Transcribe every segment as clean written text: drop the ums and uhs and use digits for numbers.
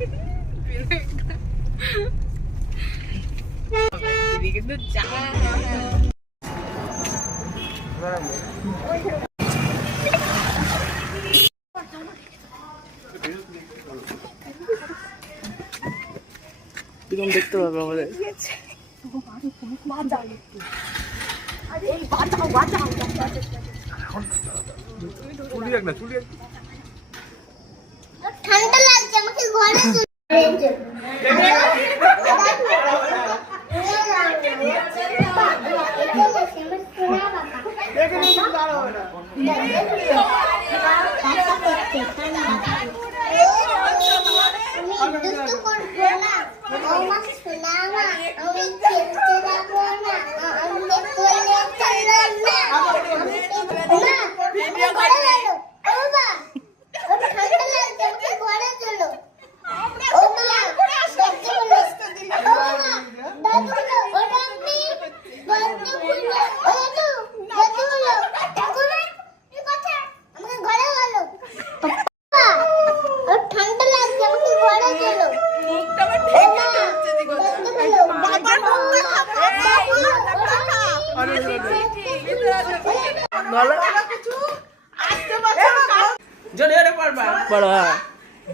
কিন্তু কিরকম দেখতে পাবে আমাদের ঠান্ডা লাগছে আমাকে ঘরে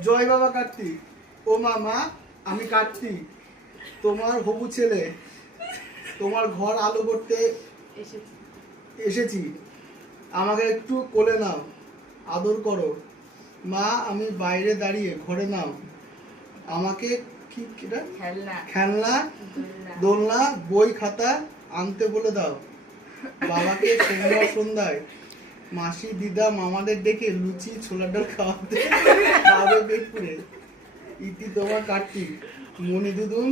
জয় বাবা কার্তিক। ও মামা, আমি কার্তিক, তোমার হবু ছেলে। তোমার ঘর আলো করতে এসেছি, আমাকে একটু কোলে নাও, আদর করো। মা, আমি বাইরে দাঁড়িয়ে, ঘরে নাও আমাকে। কি খেলনা, দোলনা, বই খাতা আনতে বলে দাও। বাবাকে সোমবার সন্ধ্যায় মাসি, দিদা, মামাদের ডেকে লুচি, ছোলার ডাল খাওয়াতে খাওয়াবে পেট পুরে। ইতি তোমার কার্তিক। মনি দুদুন,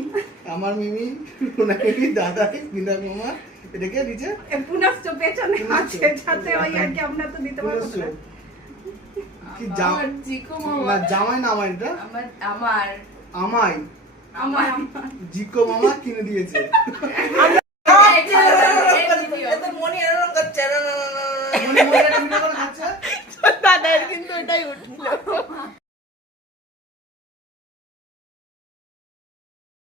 আমার মিমি, সোনা মিমি, দাদা, বিন্দা মামা, এটাকে নিচে পুনশ্চ পেছনে আছে সাথে ওই আর কি আমরা তো দিতে পারবো না। কি জামাই না, জামাই না আমার, এটা আমার আমাই আমার জিকো মামা কিনে দিয়েছে। দাদার কিন্তু এটাই উঠলো।